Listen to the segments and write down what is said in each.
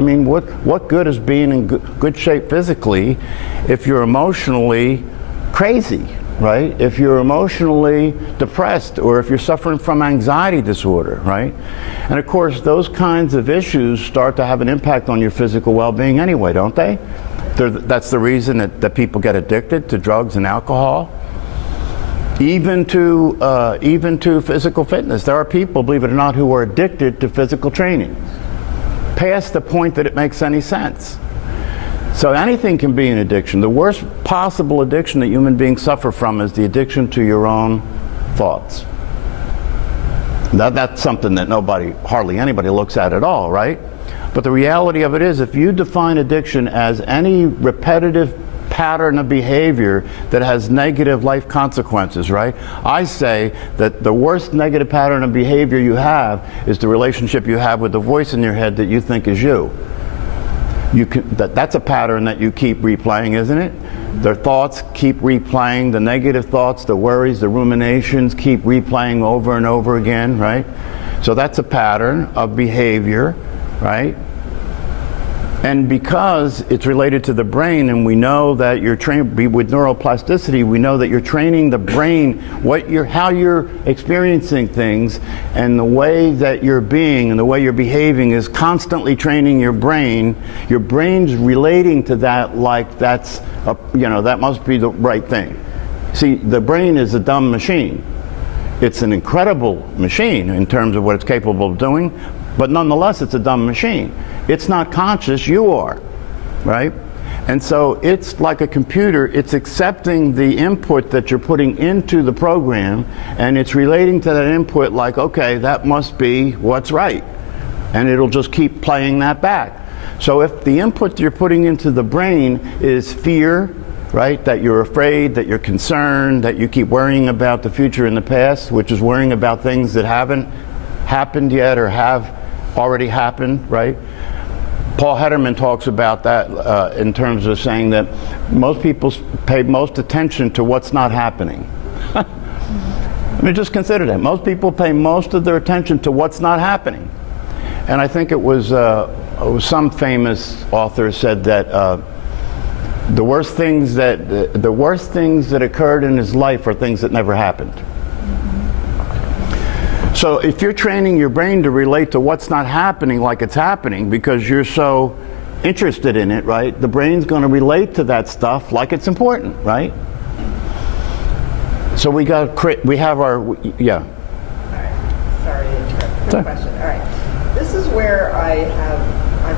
I mean, what good is being in good shape physically if you're emotionally crazy, right? If you're emotionally depressed, or if you're suffering from anxiety disorder, right? And of course, those kinds of issues start to have an impact on your physical well-being anyway, don't they? That's the reason that people get addicted to drugs and alcohol, even to physical fitness. There are people, believe it or not, who are addicted to physical training, past the point that it makes any sense. So anything can be an addiction. The worst possible addiction that human beings suffer from is the addiction to your own thoughts. That's something that hardly anybody looks at all, right? But the reality of it is, if you define addiction as any repetitive pattern of behavior that has negative life consequences, right? I say that the worst negative pattern of behavior you have is the relationship you have with the voice in your head that you think is you. That's a pattern that you keep replaying, isn't it? Their thoughts keep replaying, the negative thoughts, the worries, the ruminations keep replaying over and over again, right? So that's a pattern of behavior, right? And because it's related to the brain, and we know that you're trained with neuroplasticity, we know that you're training the brain, how you're experiencing things, and the way that you're being and the way you're behaving is constantly training your brain. Your brain's relating to that like that must be the right thing. See, the brain is a dumb machine. It's an incredible machine in terms of what it's capable of doing, but nonetheless, it's a dumb machine. It's not conscious, you are, right? And so it's like a computer. It's accepting the input that you're putting into the program, and it's relating to that input like, okay, that must be what's right. And it'll just keep playing that back. So if the input you're putting into the brain is fear, right, that you're afraid, that you're concerned, that you keep worrying about the future and the past, which is worrying about things that haven't happened yet or have already happened, right? Paul Hederman talks about that in terms of saying that most people pay most attention to what's not happening. I mean, just consider that. Most people pay most of their attention to what's not happening. And I think it was some famous author said that the worst things that occurred in his life are things that never happened. So if you're training your brain to relate to what's not happening like it's happening because you're so interested in it, right? The brain's going to relate to that stuff like it's important, right? So we have our, yeah. All right. Sorry to interrupt. Quick question. All right. This is where I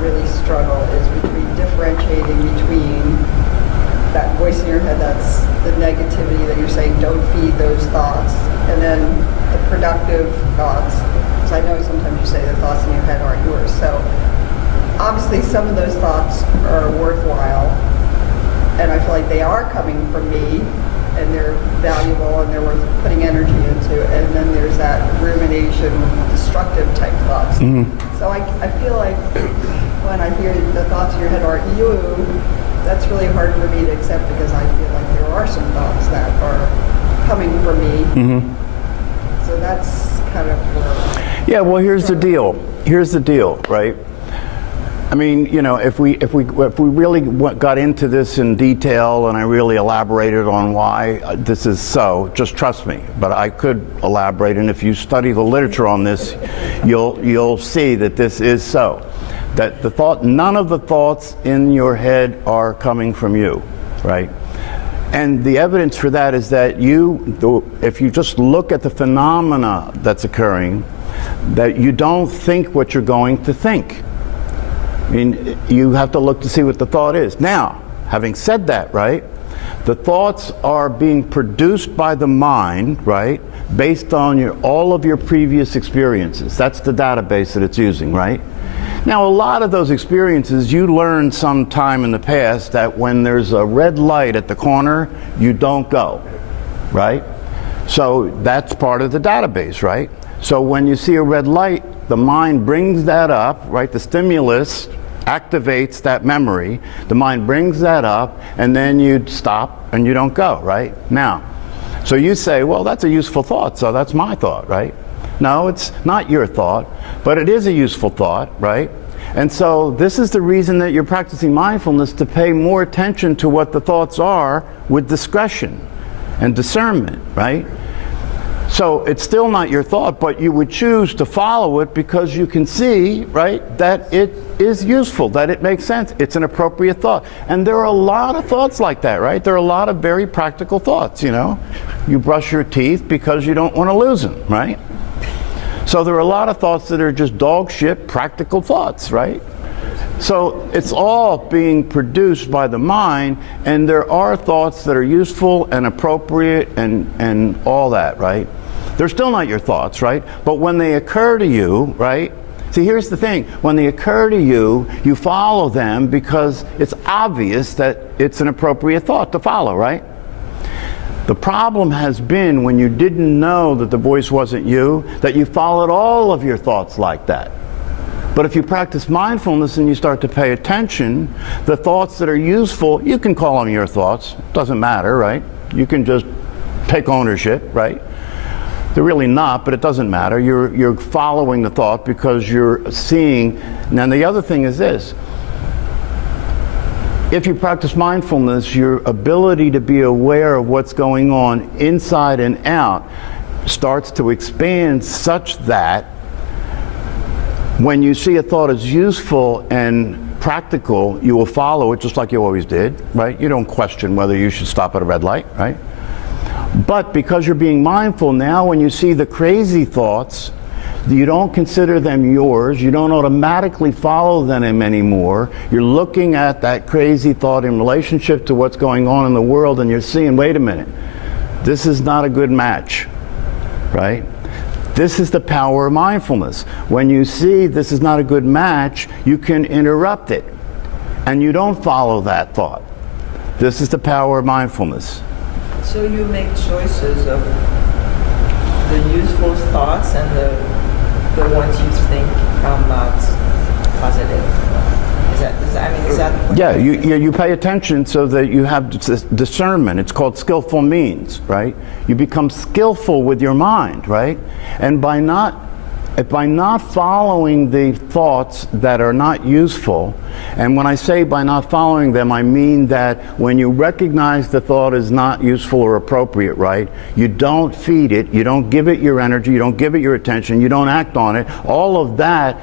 really struggle, is between differentiating between that voice in your head, that's the negativity that you're saying, don't feed those thoughts, and then the productive thoughts. So I know sometimes you say the thoughts in your head aren't yours. So obviously some of those thoughts are worthwhile, and I feel like they are coming from me, and they're valuable, and they're worth putting energy into. And then there's that rumination, destructive type thoughts. Mm-hmm. So I feel like when I hear the thoughts in your head aren't you, that's really hard for me to accept, because I feel like there are some thoughts that are coming from me. Mm-hmm. So that's kind of where... Yeah, well, here's the deal. Here's the deal, right? I mean, you know, if we really got into this in detail and I really elaborated on why this is so, just trust me. But I could elaborate, and if you study the literature on this, you'll see that this is so. That none of the thoughts in your head are coming from you, right? And the evidence for that is that if you just look at the phenomena that's occurring, that you don't think what you're going to think. I mean, you have to look to see what the thought is. Now, having said that, right, the thoughts are being produced by the mind, right, based on all of your previous experiences. That's the database that it's using, right? Now, a lot of those experiences, you learned sometime in the past that when there's a red light at the corner, you don't go, right? So that's part of the database, right? So when you see a red light, the mind brings that up, right? The stimulus activates that memory. The mind brings that up, and then you stop and you don't go, right? Now, so you say, well, that's a useful thought, so that's my thought, right? No, it's not your thought, but it is a useful thought, right? And so this is the reason that you're practicing mindfulness, to pay more attention to what the thoughts are with discretion and discernment, right? So it's still not your thought, but you would choose to follow it because you can see, right, that it is useful, that it makes sense. It's an appropriate thought. And there are a lot of thoughts like that, right? There are a lot of very practical thoughts, you know. You brush your teeth because you don't want to lose them, right? So there are a lot of thoughts that are just dog shit practical thoughts, right? So it's all being produced by the mind, and there are thoughts that are useful and appropriate and all that, right? They're still not your thoughts, right? But when they occur to you, right? See, here's the thing. When they occur to you, you follow them because it's obvious that it's an appropriate thought to follow, right? The problem has been when you didn't know that the voice wasn't you, that you followed all of your thoughts like that. But if you practice mindfulness and you start to pay attention, the thoughts that are useful, you can call them your thoughts. Doesn't matter, right? You can just take ownership, right? They're really not, but it doesn't matter. You're following the thought because you're seeing. Now the other thing is this. If you practice mindfulness, your ability to be aware of what's going on inside and out starts to expand such that when you see a thought as useful and practical, you will follow it just like you always did, right? You don't question whether you should stop at a red light, right? But because you're being mindful now, when you see the crazy thoughts, you don't consider them yours. You don't automatically follow them anymore. You're looking at that crazy thought in relationship to what's going on in the world, and you're seeing, wait a minute, this is not a good match, right? This is the power of mindfulness. When you see this is not a good match, you can interrupt it, and you don't follow that thought. This is the power of mindfulness. So you make choices of the useful thoughts and the ones you think are not positive. Is that Yeah, you pay attention so that you have discernment. It's called skillful means, right? You become skillful with your mind, right? And by not following the thoughts that are not useful, and when I say by not following them, I mean that when you recognize the thought is not useful or appropriate, right, you don't feed it, you don't give it your energy, you don't give it your attention, you don't act on it. All of that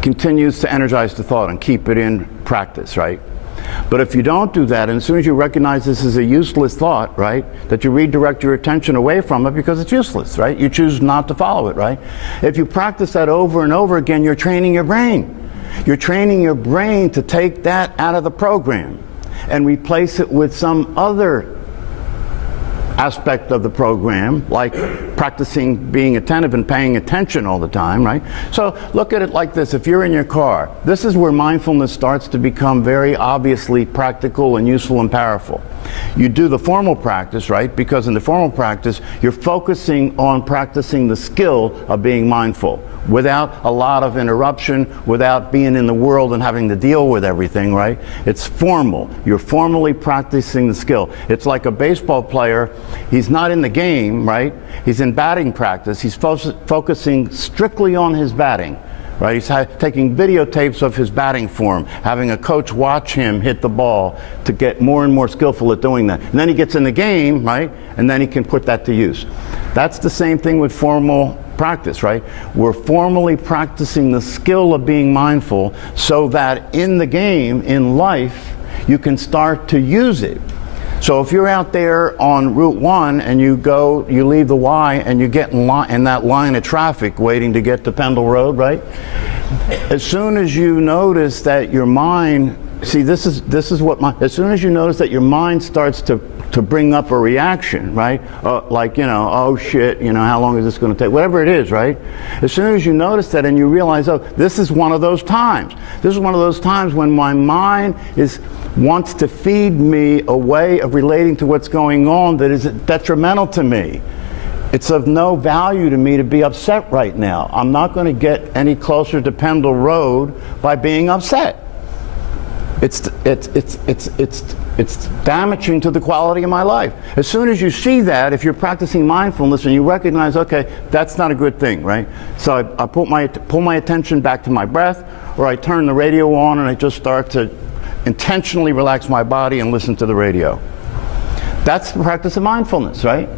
continues to energize the thought and keep it in practice, right? But if you don't do that, and as soon as you recognize this is a useless thought, right, that you redirect your attention away from it because it's useless, right? You choose not to follow it, right? If you practice that over and over again, you're training your brain. You're training your brain to take that out of the program and replace it with some other aspect of the program, like practicing being attentive and paying attention all the time, right? So look at it like this. If you're in your car, this is where mindfulness starts to become very obviously practical and useful and powerful. You do the formal practice, right? Because in the formal practice, you're focusing on practicing the skill of being mindful without a lot of interruption, without being in the world and having to deal with everything, right? It's formal. You're formally practicing the skill. It's like a baseball player. He's not in the game, right? He's in batting practice. He's focusing strictly on his batting, right? He's taking videotapes of his batting form, having a coach watch him hit the ball to get more and more skillful at doing that. And then he gets in the game, right? And then he can put that to use. That's the same thing with formal practice, right? We're formally practicing the skill of being mindful so that in the game, in life, you can start to use it. So if you're out there on Route 1 and you leave the Y and you get in that line of traffic waiting to get to Pendle Road, right? As soon as you notice that your mind, see, this is what as soon as you notice that your mind starts to bring up a reaction, right? Like, you know, oh shit, you know, how long is this going to take? Whatever it is, right? As soon as you notice that and you realize, oh, this is one of those times. This is one of those times when my mind wants to feed me a way of relating to what's going on that is detrimental to me. It's of no value to me to be upset right now. I'm not going to get any closer to Pendle Road by being upset. It's It's damaging to the quality of my life. As soon as you see that, if you're practicing mindfulness and you recognize, okay, that's not a good thing, right? So I pull my attention back to my breath, or I turn the radio on and I just start to intentionally relax my body and listen to the radio. That's the practice of mindfulness, right?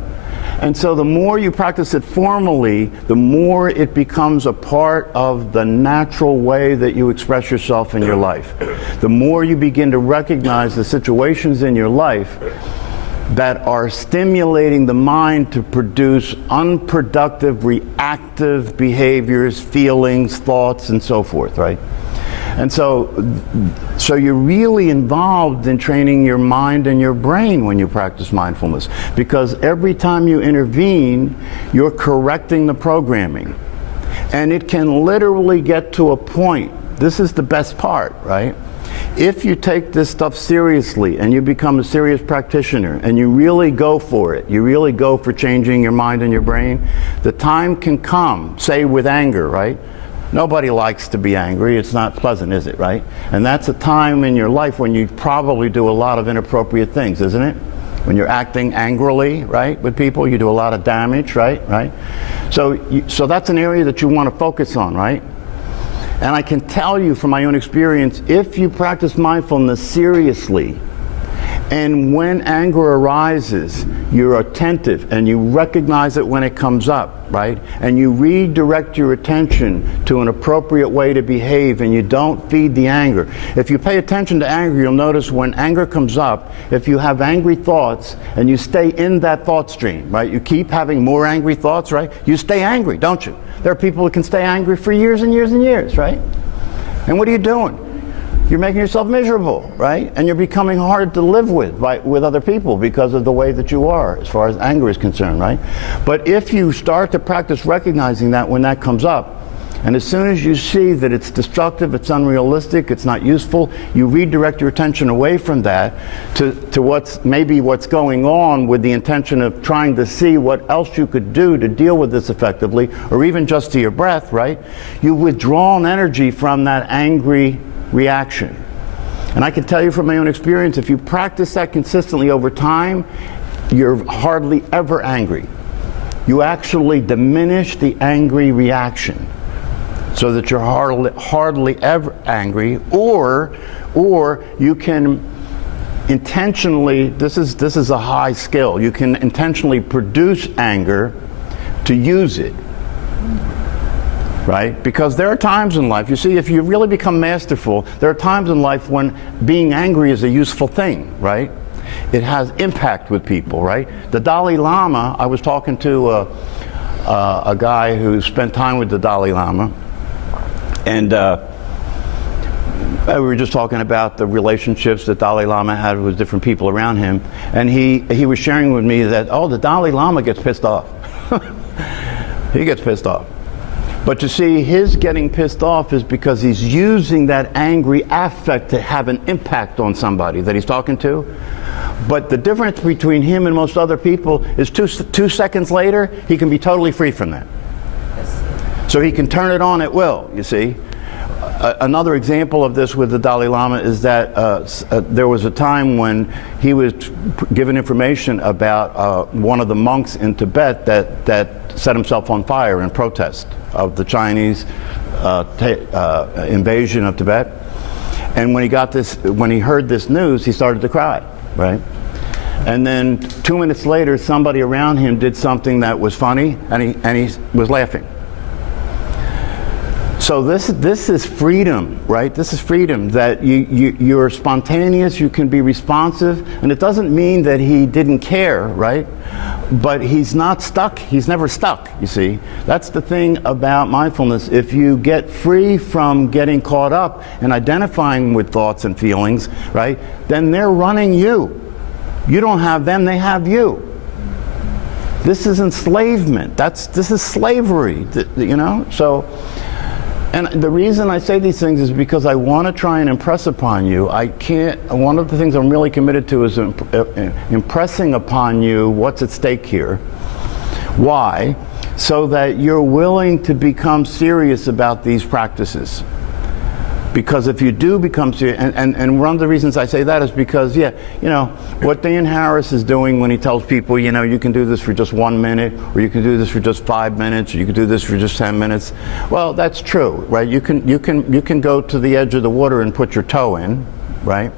And so the more you practice it formally, the more it becomes a part of the natural way that you express yourself in your life. The more you begin to recognize the situations in your life that are stimulating the mind to produce unproductive, reactive behaviors, feelings, thoughts, and so forth, right? And so you're really involved in training your mind and your brain when you practice mindfulness, because every time you intervene, you're correcting the programming. And it can literally get to a point, this is the best part, right? If you take this stuff seriously and you become a serious practitioner and you really go for it, you really go for changing your mind and your brain, the time can come, say with anger, right? Nobody likes to be angry. It's not pleasant, is it, right? And that's a time in your life when you probably do a lot of inappropriate things, isn't it? When you're acting angrily, right, with people, you do a lot of damage, right? So that's an area that you want to focus on, right? And I can tell you from my own experience, if you practice mindfulness seriously, and when anger arises, you're attentive and you recognize it when it comes up, right? And you redirect your attention to an appropriate way to behave, and you don't feed the anger. If you pay attention to anger, you'll notice when anger comes up, if you have angry thoughts and you stay in that thought stream, right? You keep having more angry thoughts, right? You stay angry, don't you? There are people who can stay angry for years and years and years, right? And what are you doing? You're making yourself miserable, right? And you're becoming hard to live with other people because of the way that you are, as far as anger is concerned, right? But if you start to practice recognizing that when that comes up, and as soon as you see that it's destructive, it's unrealistic, it's not useful, you redirect your attention away from that to what's going on, with the intention of trying to see what else you could do to deal with this effectively, or even just to your breath, right? You withdraw energy from that angry reaction. And I can tell you from my own experience, if you practice that consistently over time, you're hardly ever angry. You actually diminish the angry reaction so that you're hardly ever angry, or you can intentionally, this is a high skill, you can intentionally produce anger to use it. Right? Because there are times in life, you see, if you really become masterful, there are times in life when being angry is a useful thing, right? It has impact with people, right? The Dalai Lama, I was talking to a guy who spent time with the Dalai Lama, and we were just talking about the relationships that Dalai Lama had with different people around him, and he was sharing with me that, the Dalai Lama gets pissed off. He gets pissed off. But you see, his getting pissed off is because he's using that angry affect to have an impact on somebody that he's talking to. But the difference between him and most other people is two seconds later, he can be totally free from that. So he can turn it on at will, you see. Another example of this with the Dalai Lama is that there was a time when he was given information about one of the monks in Tibet that set himself on fire in protest of the Chinese invasion of Tibet. And when he heard this news, he started to cry, right? And then 2 minutes later, somebody around him did something that was funny, and he was laughing. So this is freedom, right? This is freedom, that you're spontaneous, you can be responsive, and it doesn't mean that he didn't care, right? But he's not stuck. He's never stuck, you see. That's the thing about mindfulness. If you get free from getting caught up and identifying with thoughts and feelings, right, then they're running you. You don't have them, they have you. This is enslavement. This is slavery, you know? So, and the reason I say these things is because I want to try and impress upon you. One of the things I'm really committed to is impressing upon you what's at stake here. Why? So that you're willing to become serious about these practices. Because if you do become serious, and one of the reasons I say that is because, yeah, you know, what Dan Harris is doing when he tells people, you know, you can do this for just 1 minute, or you can do this for just 5 minutes, or you can do this for just 10 minutes. Well, that's true, right? You can go to the edge of the water and put your toe in, right?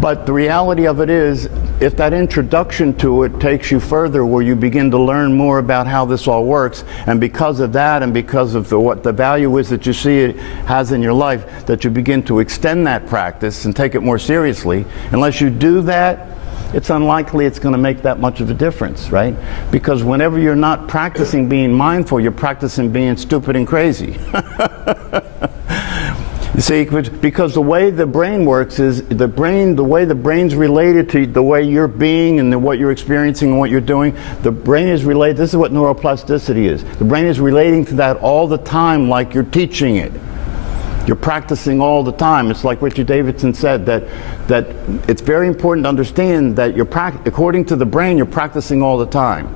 But the reality of it is, if that introduction to it takes you further, where you begin to learn more about how this all works, and because of that, and because of what the value is that you see it has in your life, that you begin to extend that practice and take it more seriously. Unless you do that, it's unlikely it's going to make that much of a difference, right? Because whenever you're not practicing being mindful, you're practicing being stupid and crazy. You see, because the way the brain works is the way the brain's related to the way you're being and what you're experiencing and what you're doing. The brain is related. This is what neuroplasticity is. The brain is relating to that all the time, like you're teaching it. You're practicing all the time. It's like Richard Davidson said, that it's very important to understand that according to the brain, you're practicing all the time.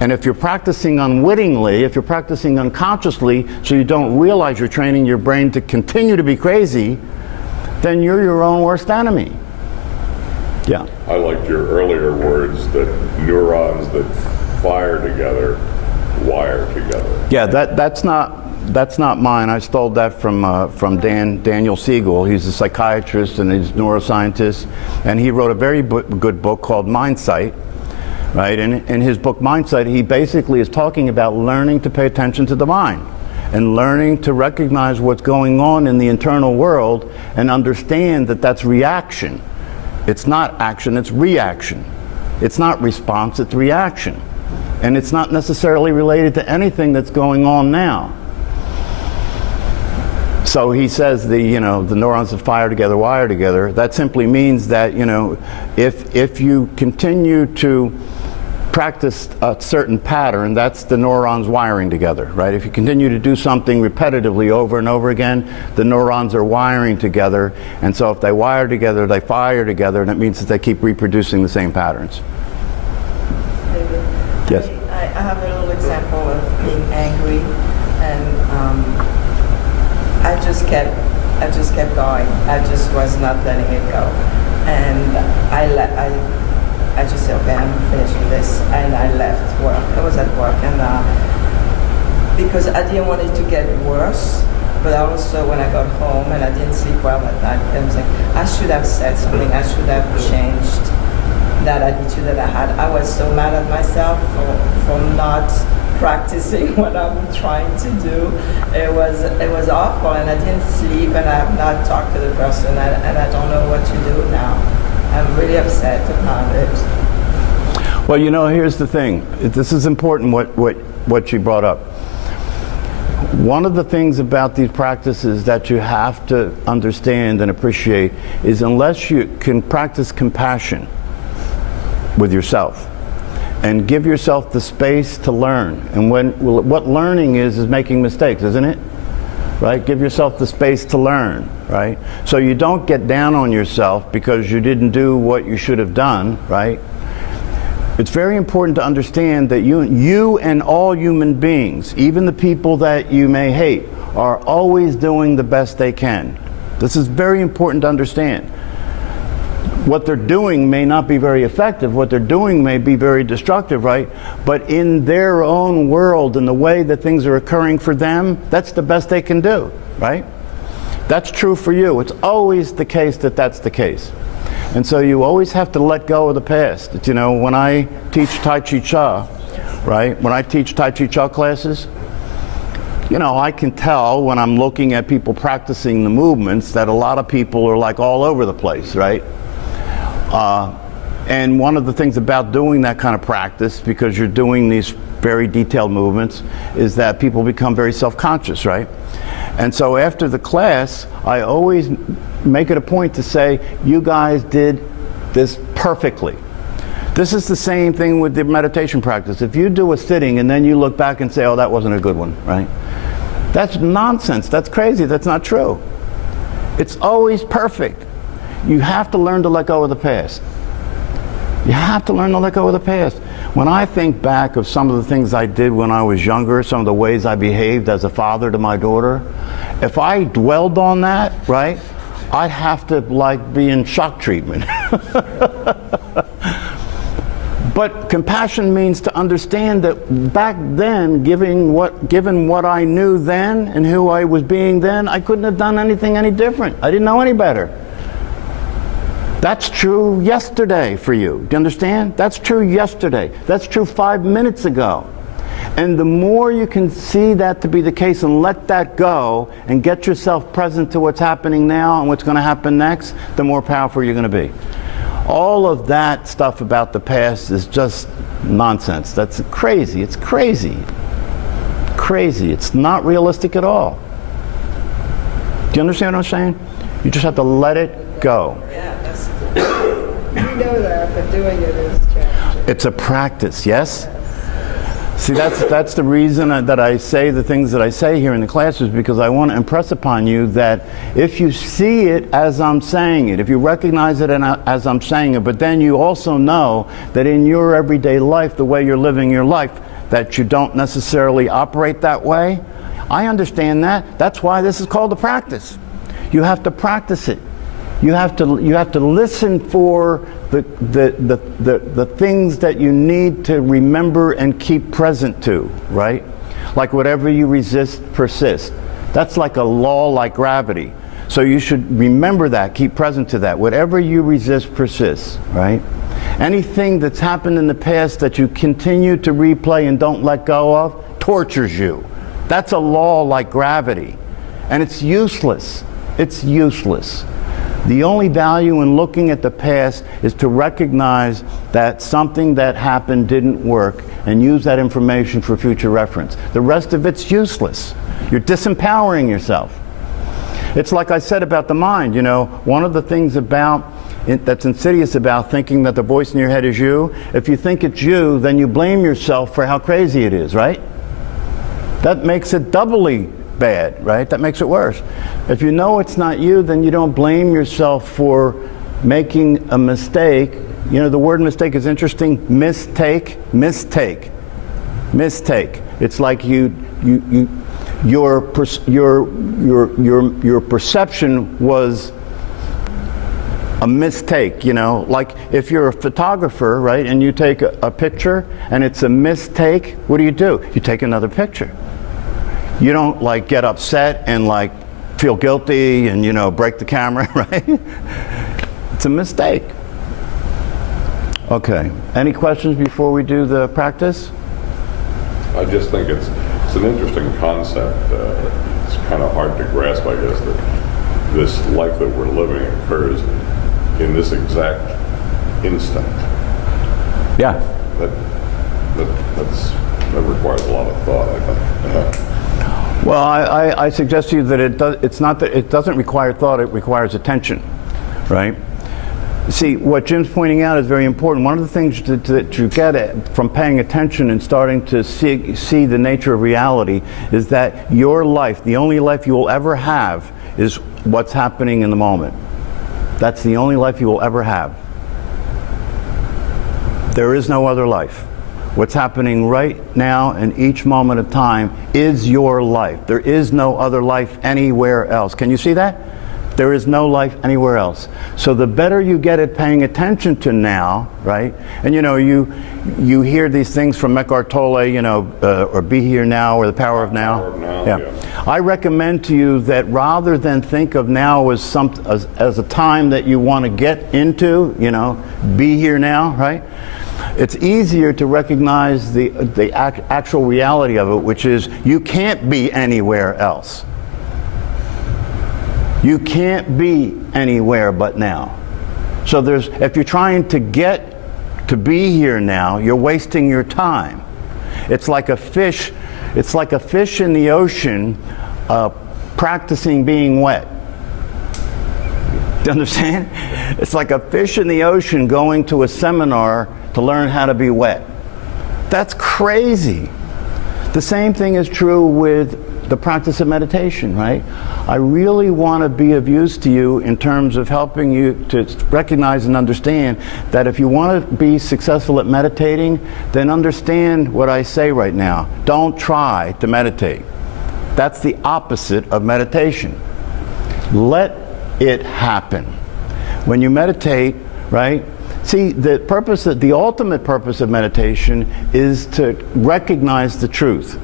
And if you're practicing unwittingly, if you're practicing unconsciously, so you don't realize you're training your brain to continue to be crazy, then you're your own worst enemy. Yeah. I liked your earlier words that neurons that fire together wire together. Yeah, that's not mine. I stole that from Daniel Siegel. He's a psychiatrist and he's a neuroscientist, and he wrote a very good book called Mindsight. Right, and in his book Mindsight, he basically is talking about learning to pay attention to the mind and learning to recognize what's going on in the internal world and understand that that's reaction. It's not action, it's reaction. It's not response, it's reaction. And it's not necessarily related to anything that's going on now. So he says the neurons that fire together wire together. That simply means that, you know, if you continue to practice a certain pattern, that's the neurons wiring together, right? If you continue to do something repetitively over and over again, the neurons are wiring together, and so if they wire together, they fire together, and it means that they keep reproducing the same patterns. David, Yes. I have a little example of being angry, and I just kept going. I just was not letting it go, and I just said, okay, I'm finished with this, and I left work. I was at work, and because I didn't want it to get worse, but also when I got home and I didn't sleep well at night, I was like, I should have said something. I should have changed that attitude that I had. I was so mad at myself for not practicing what I'm trying to do. It was awful, and I didn't sleep, and I have not talked to the person, and I don't know what to do now. I'm really upset about it. Well, you know, here's the thing. This is important what you brought up. One of the things about these practices that you have to understand and appreciate is unless you can practice compassion with yourself and give yourself the space to learn. And what learning is making mistakes, isn't it? Right? Give yourself the space to learn, right? So you don't get down on yourself because you didn't do what you should have done, right? It's very important to understand that you and all human beings, even the people that you may hate, are always doing the best they can. This is very important to understand. What they're doing may not be very effective. What they're doing may be very destructive, right? But in their own world and the way that things are occurring for them, that's the best they can do, right? That's true for you. It's always the case that that's the case. And so you always have to let go of the past. You know, when I teach Tai Chi Cha, right? When I teach Tai Chi Cha classes, you know, I can tell when I'm looking at people practicing the movements that a lot of people are like all over the place, right? And one of the things about doing that kind of practice, because you're doing these very detailed movements, is that people become very self-conscious, right? And so after the class, I always make it a point to say, you guys did this perfectly. This is the same thing with the meditation practice. If you do a sitting and then you look back and say, oh, that wasn't a good one, right? That's nonsense. That's crazy. That's not true. It's always perfect. You have to learn to let go of the past. You have to learn to let go of the past. When I think back of some of the things I did when I was younger, some of the ways I behaved as a father to my daughter, If I dwelled on that, right, I'd have to like be in shock treatment. But compassion means to understand that back then, given what I knew then and who I was being then, I couldn't have done anything any different. I didn't know any better. That's true yesterday for you. Do you understand? That's true yesterday. That's true 5 minutes ago. And the more you can see that to be the case and let that go and get yourself present to what's happening now and what's going to happen next, the more powerful you're going to be. All of that stuff about the past is just nonsense. That's crazy. It's crazy. Crazy. It's not realistic at all. Do you understand what I'm saying? You just have to let it go. Yeah, that's We know that, but doing it is challenging. It's a practice, yes? See, that's the reason that I say the things that I say here in the classes, because I want to impress upon you that if you see it as I'm saying it, if you recognize it as I'm saying it, but then you also know that in your everyday life, the way you're living your life, that you don't necessarily operate that way, I understand that. That's why this is called a practice. You have to practice it. You have to listen for the things that you need to remember and keep present to, right? Like whatever you resist persists. That's like a law like gravity. So you should remember that, keep present to that. Whatever you resist persists, right? Anything that's happened in the past that you continue to replay and don't let go of tortures you. That's a law like gravity. And it's useless. It's useless. The only value in looking at the past is to recognize that something that happened didn't work and use that information for future reference. The rest of it's useless. You're disempowering yourself. It's like I said about the mind, you know, one of the things that's insidious about thinking that the voice in your head is you, if you think it's you, then you blame yourself for how crazy it is, right? That makes it doubly bad, right? That makes it worse. If you know it's not you, then you don't blame yourself for making a mistake. You know, the word mistake is interesting. Mistake. It's like your perception was a mistake, you know, like if you're a photographer, right, and you take a picture and it's a mistake, what do? You take another picture. You don't like get upset and like feel guilty and, you know, break the camera, right? It's a mistake. Okay, any questions before we do the practice? I just think it's an interesting concept. It's kind of hard to grasp, I guess, that this life that we're living occurs in this exact instant. Yeah. That requires a lot of thought, I think. Well, I suggest to you that it's not that it doesn't require thought, it requires attention, right? See, what Jim's pointing out is very important. One of the things that you get from paying attention and starting to see the nature of reality is that your life, the only life you will ever have, is what's happening in the moment. That's the only life you will ever have. There is no other life. What's happening right now in each moment of time is your life. There is no other life anywhere else. Can you see that? There is no life anywhere else. So the better you get at paying attention to now, right? And you know, you hear these things from Eckhart Tolle, you know, or Be Here Now, or The Power of Now. Power of Now, yeah. I recommend to you that rather than think of now as a time that you want to get into, you know, be here now, right? It's easier to recognize the actual reality of it, which is you can't be anywhere else. You can't be anywhere but now. So if you're trying to get to be here now, you're wasting your time. It's like a fish in the ocean practicing being wet. Do you understand? It's like a fish in the ocean going to a seminar to learn how to be wet. That's crazy. The same thing is true with the practice of meditation, right? I really want to be of use to you in terms of helping you to recognize and understand that if you want to be successful at meditating, then understand what I say right now. Don't try to meditate. That's the opposite of meditation. Let it happen. When you meditate, right? See, the ultimate purpose of meditation is to recognize the truth.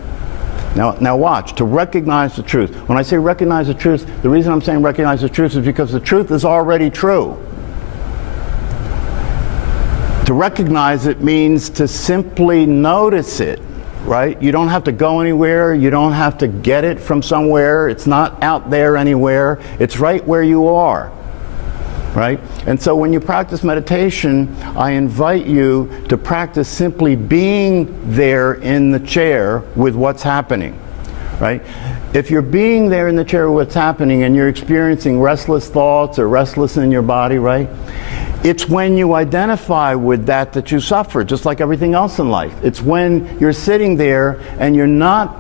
Now watch, to recognize the truth. When I say recognize the truth, the reason I'm saying recognize the truth is because the truth is already true. To recognize it means to simply notice it, right? You don't have to go anywhere. You don't have to get it from somewhere. It's not out there anywhere. It's right where you are, right? And so when you practice meditation, I invite you to practice simply being there in the chair with what's happening, right? If you're being there in the chair with what's happening and you're experiencing restless thoughts or restless in your body, right? It's when you identify with that you suffer, just like everything else in life. It's when you're sitting there and you're not,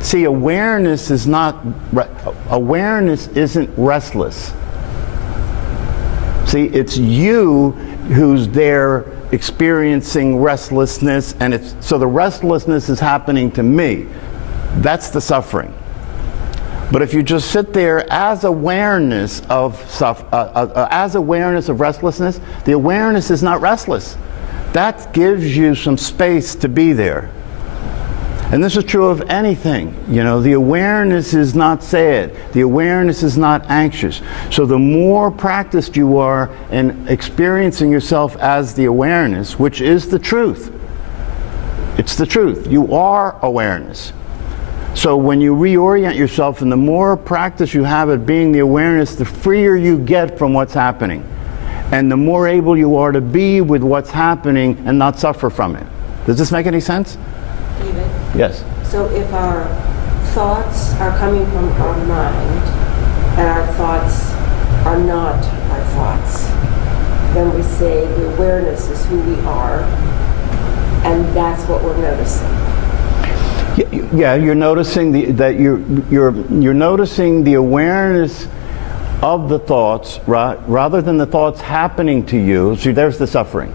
see, awareness isn't restless. See, it's you who's there experiencing restlessness, and so the restlessness is happening to me. That's the suffering. But if you just sit there as awareness of restlessness, the awareness is not restless. That gives you some space to be there. And this is true of anything. You know, the awareness is not sad. The awareness is not anxious. So the more practiced you are in experiencing yourself as the awareness, which is the truth. It's the truth. You are awareness. So when you reorient yourself and the more practice you have at being the awareness, the freer you get from what's happening. And the more able you are to be with what's happening and not suffer from it. Does this make any sense? David? Yes. So if our thoughts are coming from our mind and our thoughts are not our thoughts, then we say the awareness is who we are, and that's what we're noticing. Yeah, you're noticing that you're noticing the awareness of the thoughts, right, rather than the thoughts happening to you. See, there's the suffering,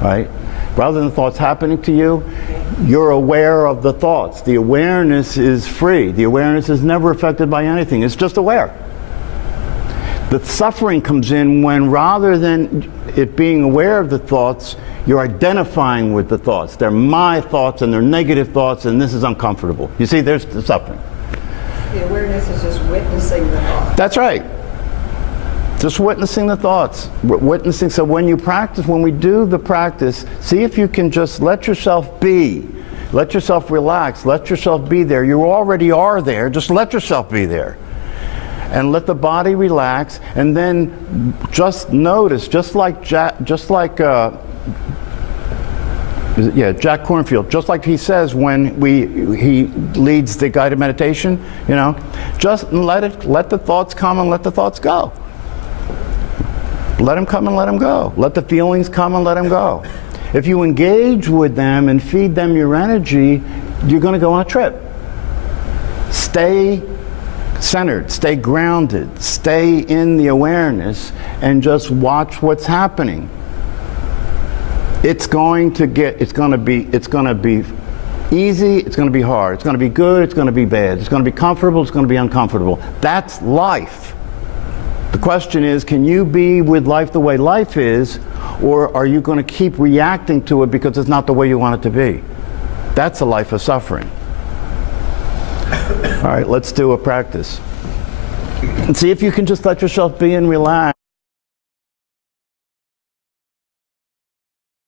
right? Rather than the thoughts happening to you, you're aware of the thoughts. The awareness is free. The awareness is never affected by anything. It's just aware. The suffering comes in when, rather than it being aware of the thoughts, you're identifying with the thoughts. They're my thoughts and they're negative thoughts, and this is uncomfortable. You see, there's the suffering. The awareness is just witnessing the thought. That's right. Just witnessing the thoughts. Witnessing. So when you practice, when we do the practice, see if you can just let yourself be. Let yourself relax. Let yourself be there. You already are there. Just let yourself be there. And let the body relax. And then just notice, just like Jack Kornfield, just like he says when he leads the guided meditation, you know, just let the thoughts come and let the thoughts go. Let them come and let them go. Let the feelings come and let them go. If you engage with them and feed them your energy, you're going to go on a trip. Stay centered, stay grounded, stay in the awareness, and just watch what's happening. It's going to be easy, it's going to be hard, it's going to be good, it's going to be bad, it's going to be comfortable, it's going to be uncomfortable. That's life. The question is, can you be with life the way life is, or are you going to keep reacting to it because it's not the way you want it to be? That's a life of suffering. All right, let's do a practice. And see if you can just let yourself be and relax.